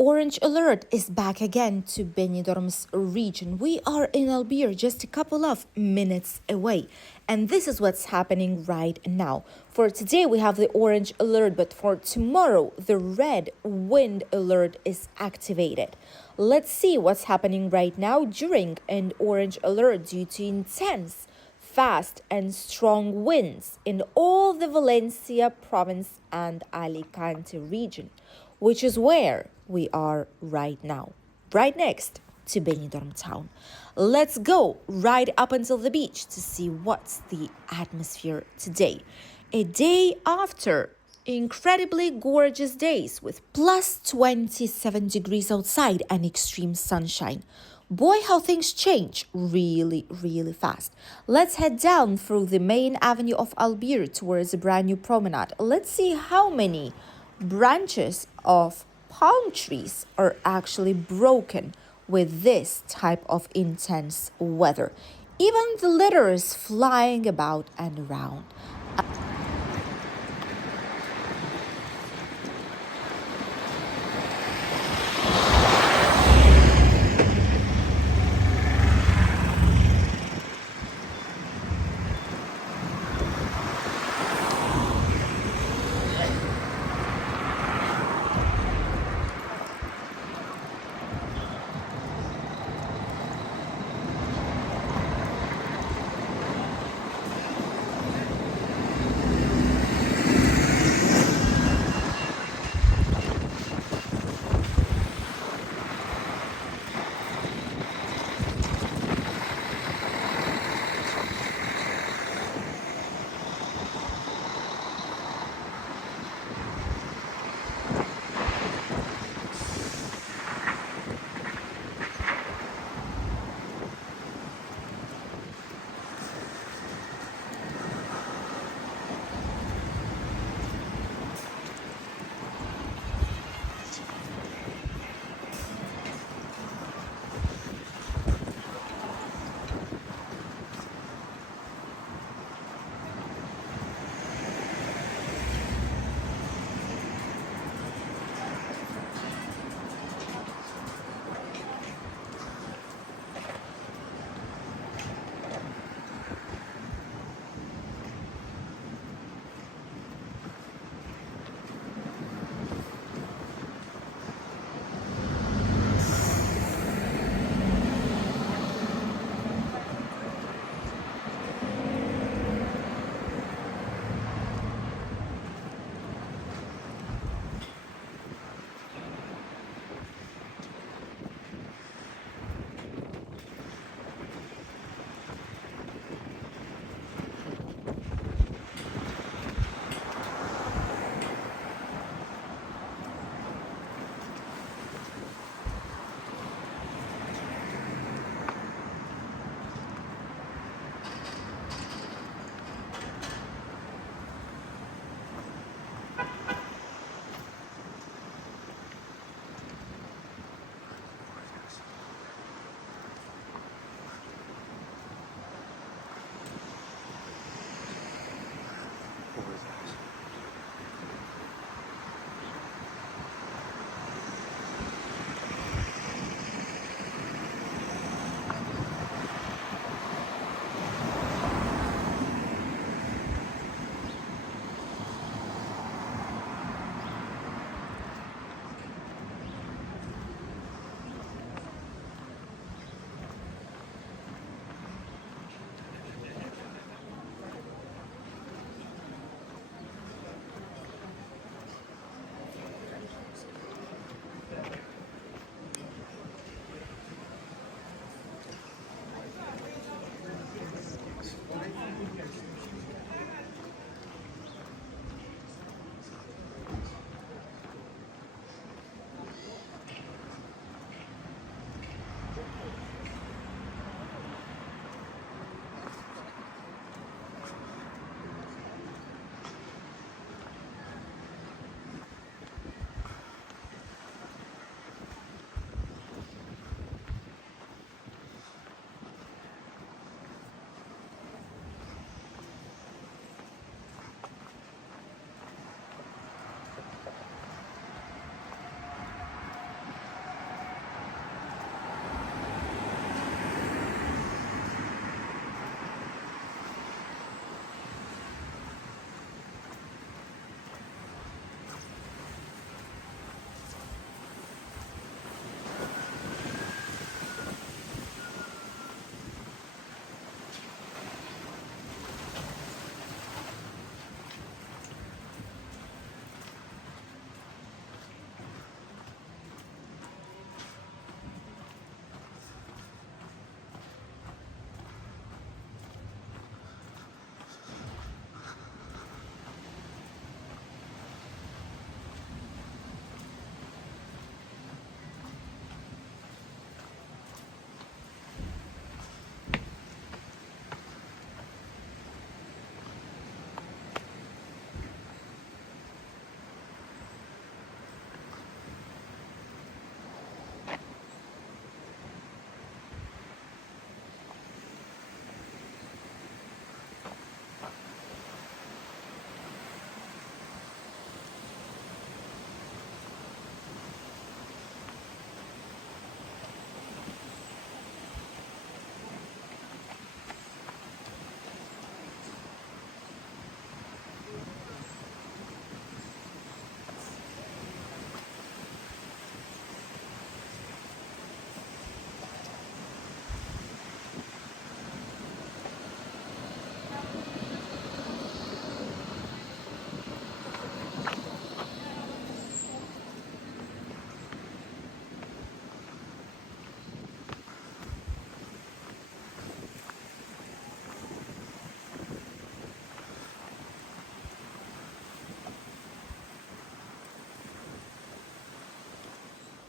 Orange alert is back again to Benidorm's region. We are in Albir, just a couple of minutes away. And this is what's happening right now. For today, we have the orange alert, but for tomorrow, the red wind alert is activated. Let's see what's happening right now during an orange alert due to intense, fast and strong winds in all the Valencia province and Alicante region, which is where we are right now, right next to Benidorm town. Let's go right up until the beach to see what's the atmosphere today. A day after incredibly gorgeous days with plus 27 degrees outside and extreme sunshine. Boy, how things change really, really fast. Let's head down through the main avenue of Albir towards a brand new promenade. Let's see how many branches of palm trees are actually broken with this type of intense weather. Even the litter is flying about and around.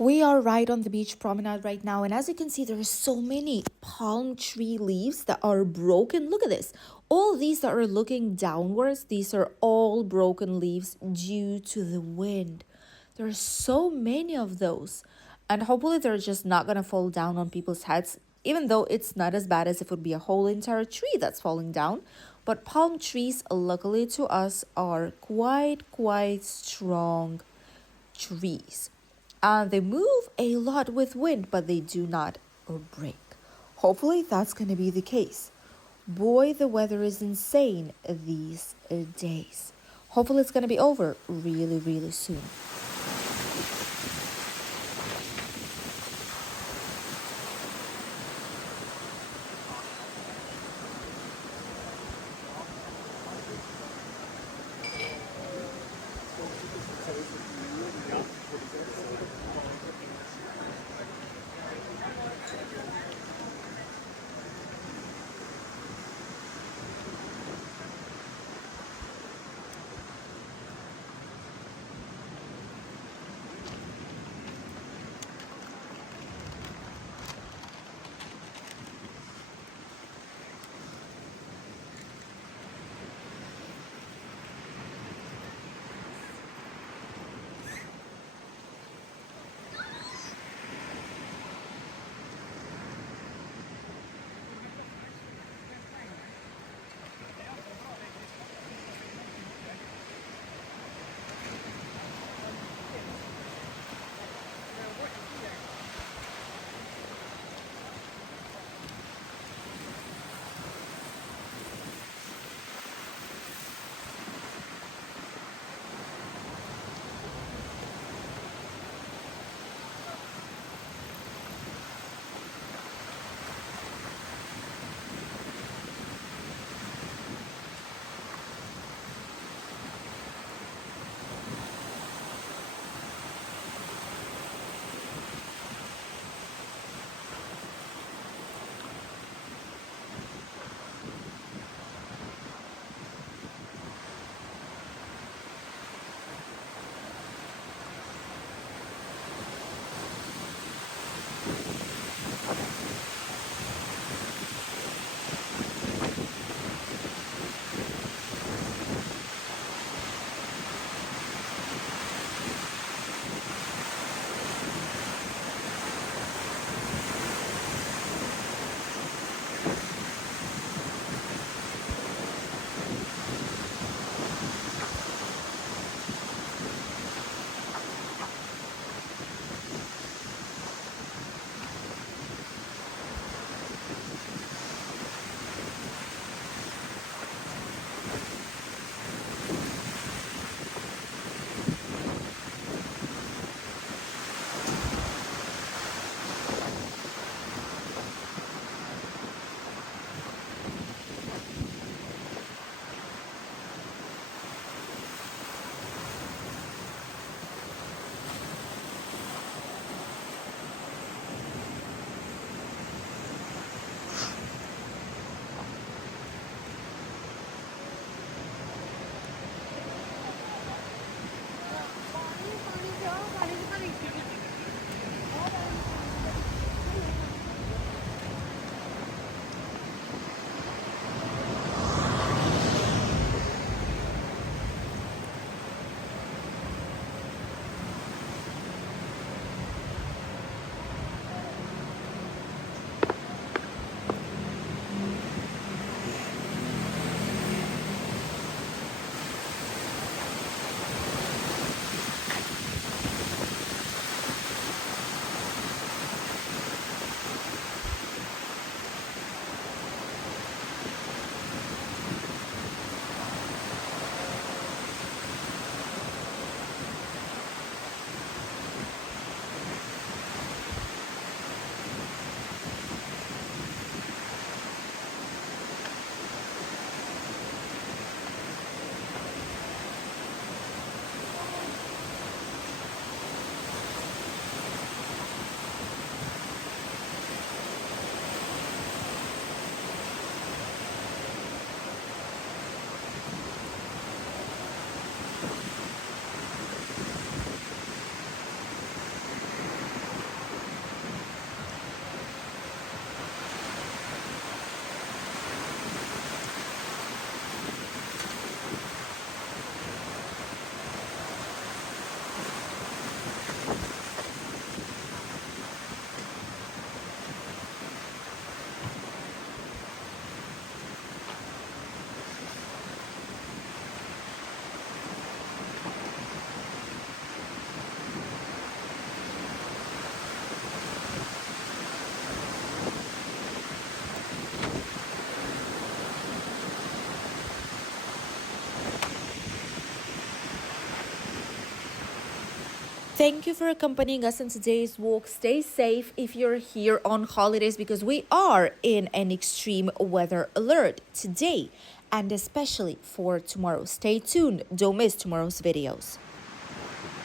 We are right on the beach promenade right now, and as you can see, there are so many palm tree leaves that are broken. Look at this. All these that are looking downwards, these are all broken leaves due to the wind. There are so many of those, and hopefully they're just not gonna fall down on people's heads, even though it's not as bad as if it would be a whole entire tree that's falling down. But palm trees, luckily to us, are quite strong trees. And they move a lot with wind, but they do not break. Hopefully, that's going to be the case. Boy, the weather is insane these days. Hopefully, it's going to be over really soon. Thank you for accompanying us on today's walk. Stay safe if you're here on holidays because we are in an extreme weather alert today and especially for tomorrow. Stay tuned. Don't miss tomorrow's videos.